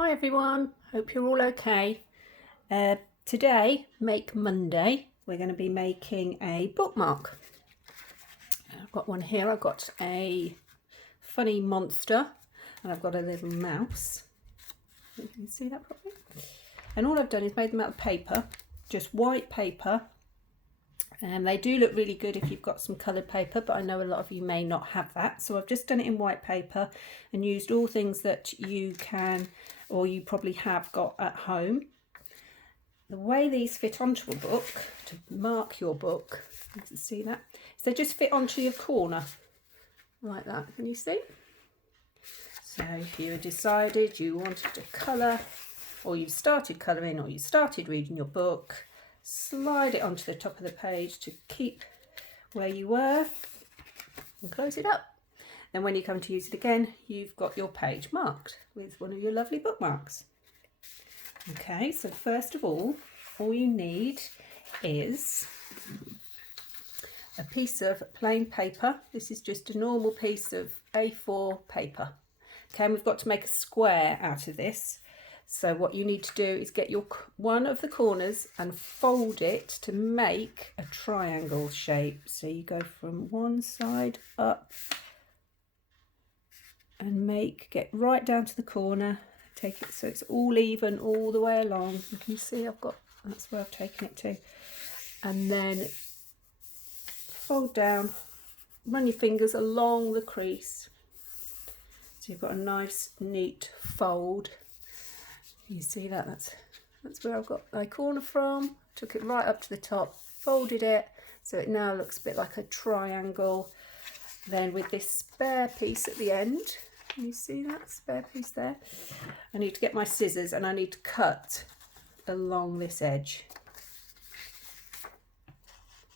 Hi everyone, hope you're all okay. Today, Make Monday, we're going to be making a bookmark. I've got one here. I've got a funny monster and I've got a little mouse. You can see that properly. And all I've done is made them out of paper, just white paper. And they do look really good if you've got some coloured paper, but I know a lot of you may not have that. So I've just done it in white paper and used all things that you can, or you probably have got at home. The way these fit onto a book, to mark your book, you can see that, is they just fit onto your corner, like that. Can you see? So if you decided you wanted to colour, or you started colouring, or you started reading your book, slide it onto the top of the page to keep where you were and close it up. Then when you come to use it again, you've got your page marked with one of your lovely bookmarks. Okay, so first of all you need is a piece of plain paper. This is just a normal piece of A4 paper. Okay, and we've got to make a square out of this. So what you need to do is get your one of the corners and fold it to make a triangle shape. So you go from one side up and get right down to the corner. Take it so it's all even all the way along. You can see that's where I've taken it to. And then fold down, run your fingers along the crease. So you've got a nice neat fold. You see that? That's where I've got my corner from. Took it right up to the top, folded it, so it now looks a bit like a triangle. Then with this spare piece at the end, can you see that spare piece there? I need to get my scissors and I need to cut along this edge.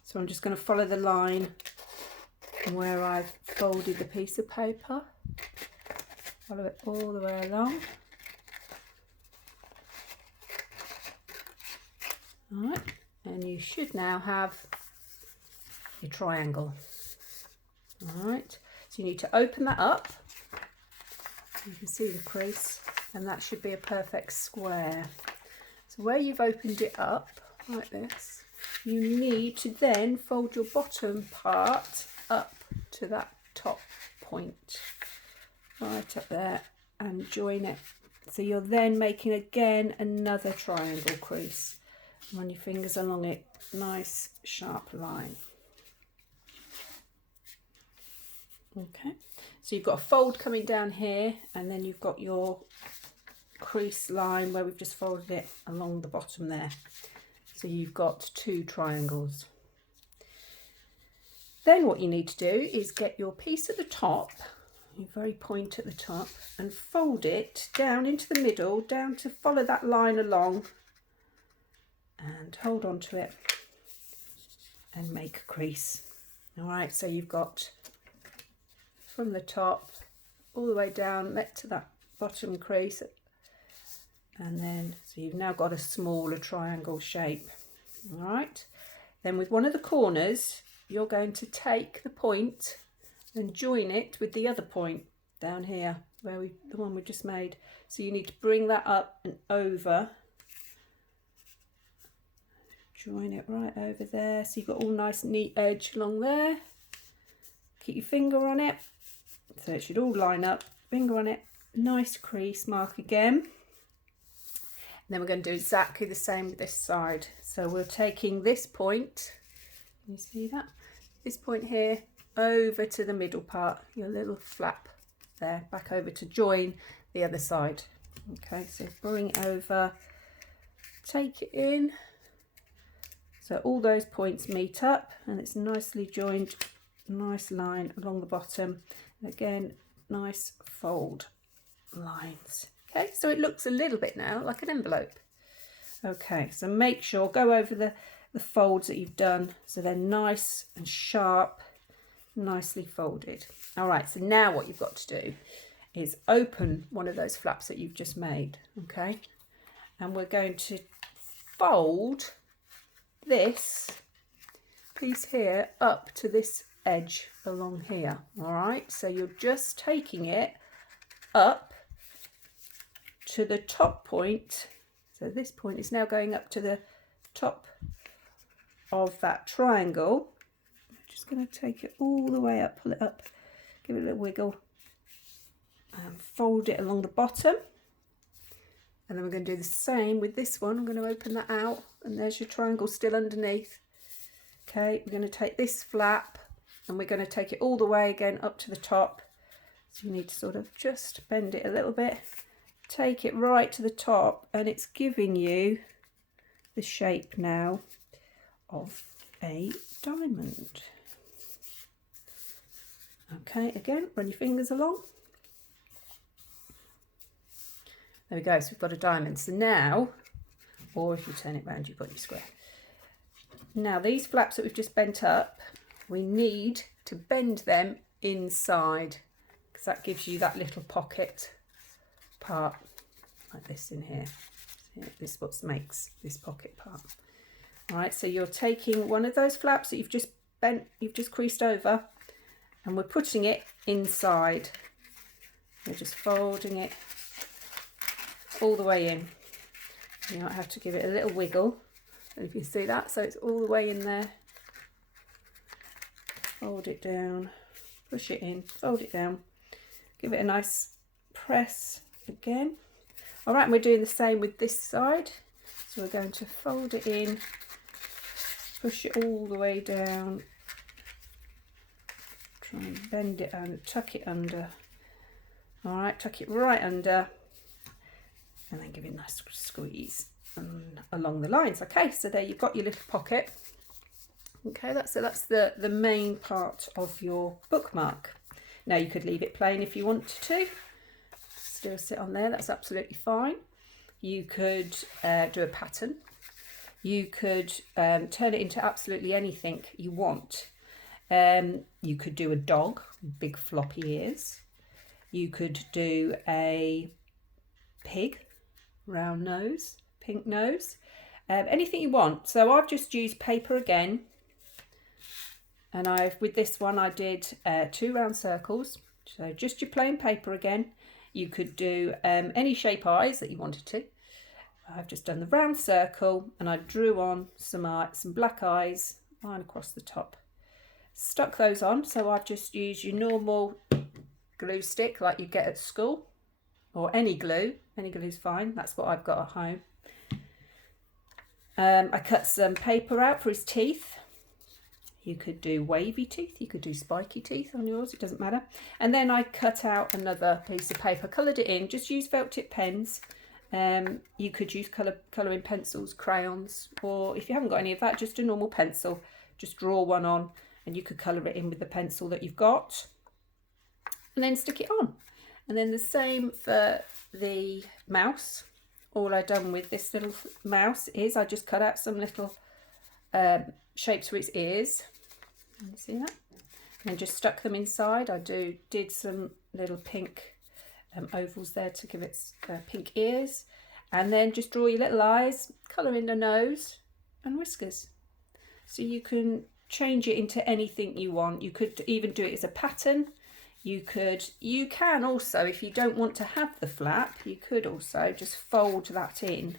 So I'm just going to follow the line where I've folded the piece of paper. Follow it all the way along. Alright, and you should now have your triangle. Alright, so you need to open that up. You can see the crease, and that should be a perfect square. So where you've opened it up, like this, you need to then fold your bottom part up to that top point. Right up there, and join it. So you're then making again another triangle crease. Run your fingers along it, nice sharp line. Okay, so you've got a fold coming down here, and then you've got your crease line where we've just folded it along the bottom there. So you've got two triangles. Then what you need to do is get your piece at the top, your very point at the top, and fold it down into the middle, down to follow that line along. And hold on to it and make a crease. All right, so you've got from the top all the way down to that bottom crease, and then so you've now got a smaller triangle shape. All right, then with one of the corners you're going to take the point and join it with the other point down here where the one we just made. So you need to bring that up and over. Join it right over there, so you've got all nice neat edge along there. Keep your finger on it, so it should all line up. Finger on it, nice crease mark again. And then we're going to do exactly the same with this side. So we're taking this point, you see that? This point here, over to the middle part, your little flap there, back over to join the other side. Okay, so bring it over, take it in. So all those points meet up and it's nicely joined, nice line along the bottom. And again, nice fold lines. Okay, so it looks a little bit now like an envelope. Okay, so make sure, go over the folds that you've done so they're nice and sharp, nicely folded. All right, so now what you've got to do is open one of those flaps that you've just made, okay? And we're going to fold this piece here up to this edge along here. All right, so you're just taking it up to the top point. So this point is now going up to the top of that triangle. I'm just going to take it all the way up, pull it up, give it a little wiggle, and fold it along the bottom. And then we're going to do the same with this one. I'm going to open that out, and there's your triangle still underneath. Okay, we're going to take this flap and we're going to take it all the way again up to the top. So you need to sort of just bend it a little bit, take it right to the top, and it's giving you the shape now of a diamond. Okay, again, run your fingers along. There we go, so we've got a diamond. So now, or if you turn it round, you've got your square. Now these flaps that we've just bent up, we need to bend them inside, because that gives you that little pocket part, like this in here. This is what makes this pocket part. All right, so you're taking one of those flaps that you've just bent, you've just creased over, and we're putting it inside. We're just folding it all the way in. You might have to give it a little wiggle, if you see that, so it's all the way in there. Fold it down, push it in, fold it down, give it a nice press again. All right, and we're doing the same with this side. So we're going to fold it in, push it all the way down, try and bend it and tuck it under. All right, tuck it right under, and then give it a nice squeeze along the lines. Okay, so there you've got your little pocket. Okay, that's the main part of your bookmark. Now you could leave it plain if you wanted to, still sit on there, that's absolutely fine. You could do a pattern. You could turn it into absolutely anything you want. You could do a dog, big floppy ears. You could do a pig, round nose, pink nose, anything you want. So I've just used paper again, and with this one I did 2 round circles, so just your plain paper again. You could do any shape eyes that you wanted to. I've just done the round circle, and I drew on some black eyes, line across the top, stuck those on. So I've just used your normal glue stick like you get at school, or any glue's fine, that's what I've got at home. I cut some paper out for his teeth. You could do wavy teeth, you could do spiky teeth on yours, it doesn't matter. And then I cut out another piece of paper, coloured it in, just use felt tip pens. You could use colouring pencils, crayons, or if you haven't got any of that, just a normal pencil. Just draw one on, and you could colour it in with the pencil that you've got, and then stick it on. And then the same for the mouse. All I've done with this little mouse is I just cut out some little shapes for its ears. Can you see that? And just stuck them inside. I did some little pink ovals there to give it pink ears. And then just draw your little eyes, colour in the nose and whiskers. So you can change it into anything you want. You could even do it as a pattern. You can also, if you don't want to have the flap, you could also just fold that in,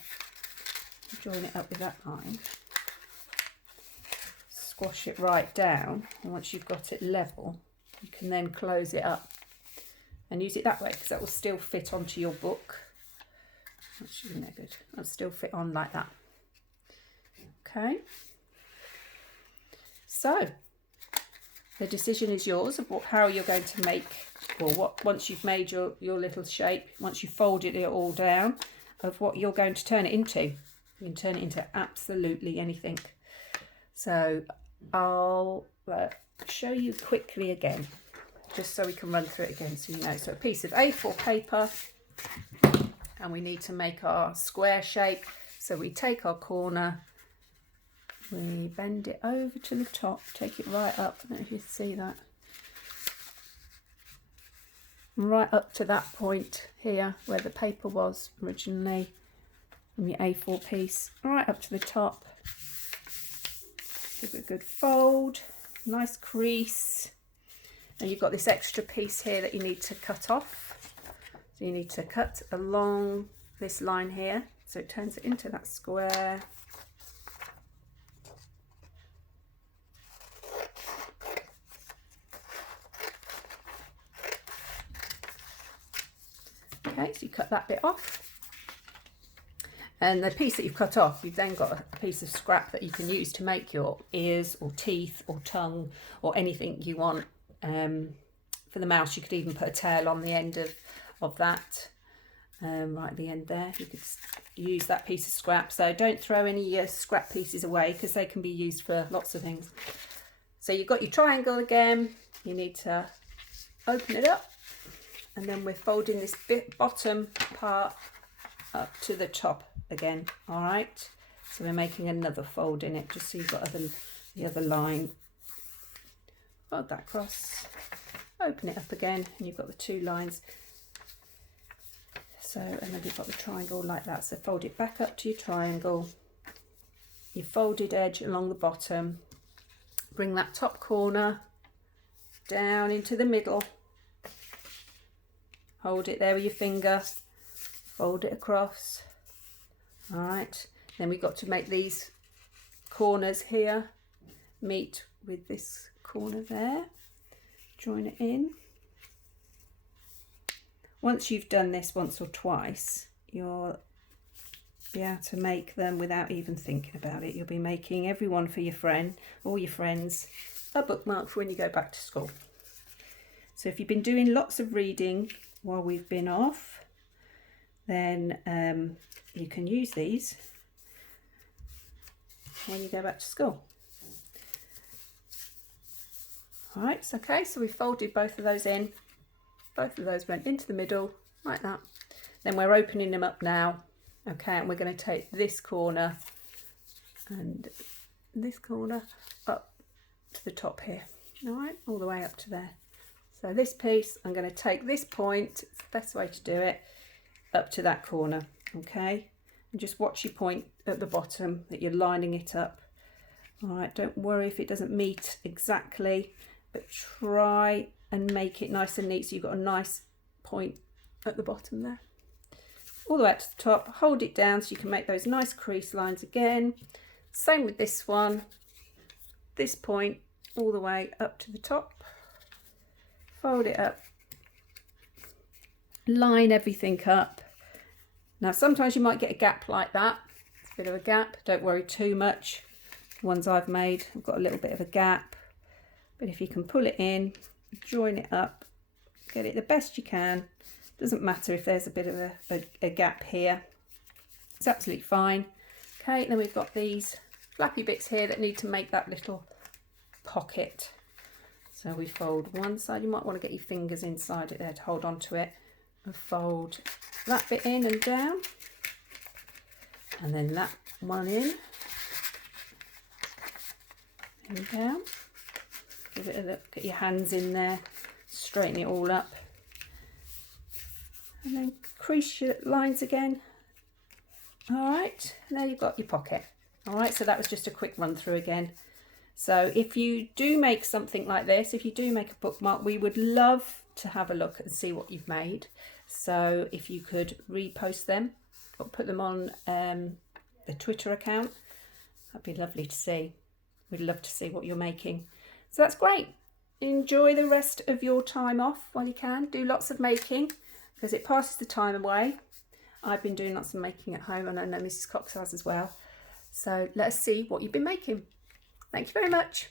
join it up with that line, squash it right down, and once you've got it level, you can then close it up and use it that way, because that will still fit onto your book. Actually, no good. That'll still fit on like that. Okay. So the decision is yours of how you're going to make, or once you've made your little shape, once you've folded it all down, of what you're going to turn it into. You can turn it into absolutely anything. So I'll show you quickly again, just so we can run through it again so you know. So a piece of A4 paper, and we need to make our square shape. So we take our corner, we bend it over to the top, take it right up, I don't know if you see that, right up to that point here where the paper was originally from your A4 piece, right up to the top. Give it a good fold, nice crease, and you've got this extra piece here that you need to cut off. So you need to cut along this line here, so it turns it into that square. Okay, so you cut that bit off. And the piece that you've cut off, you've then got a piece of scrap that you can use to make your ears or teeth or tongue or anything you want. For the mouse, you could even put a tail on the end of that, right at the end there. You could use that piece of scrap. So don't throw any scrap pieces away, because they can be used for lots of things. So you've got your triangle again. You need to open it up, and then we're folding this bottom part up to the top again. All right, so we're making another fold in it, just so you've got the other line. Fold that across, open it up again, and you've got the two lines. So, and then you've got the triangle like that. So fold it back up to your triangle, your folded edge along the bottom, bring that top corner down into the middle, hold it there with your finger, fold it across. All right, then we've got to make these corners here meet with this corner there, join it in. Once you've done this once or twice, you'll be able to make them without even thinking about it. You'll be making every one for your friend, all your friends, a bookmark for when you go back to school. So if you've been doing lots of reading while we've been off, then you can use these when you go back to school. All right, so okay, so we folded both of those in. Both of those went into the middle like that. Then we're opening them up now. Okay, and we're going to take this corner and this corner up to the top here. All right, all the way up to there. So this piece, I'm going to take this point, it's the best way to do it, up to that corner. Okay, and just watch your point at the bottom that you're lining it up. All right, don't worry if it doesn't meet exactly, but try and make it nice and neat so you've got a nice point at the bottom there. All the way up to the top, hold it down so you can make those nice crease lines again. Same with this one, this point all the way up to the top. Fold it up, line everything up. Now sometimes you might get a gap like that, it's a bit of a gap, don't worry too much. The ones I've made, I've got a little bit of a gap, but if you can pull it in, join it up, get it the best you can. Doesn't matter if there's a bit of a gap here, it's absolutely fine. Okay, then we've got these flappy bits here that need to make that little pocket. So we fold one side, you might want to get your fingers inside it there to hold on to it, and fold that bit in and down, and then that one in and down. Give it a look, get your hands in there, straighten it all up, and then crease your lines again. All right, and there you've got your pocket. All right, so that was just a quick run through again. So if you do make something like this, if you do make a bookmark, we would love to have a look and see what you've made. So if you could repost them or put them on the Twitter account, that'd be lovely to see. We'd love to see what you're making. So that's great. Enjoy the rest of your time off while you can. Do lots of making because it passes the time away. I've been doing lots of making at home, and I know Mrs. Cox has as well. So let us see what you've been making. Thank you very much.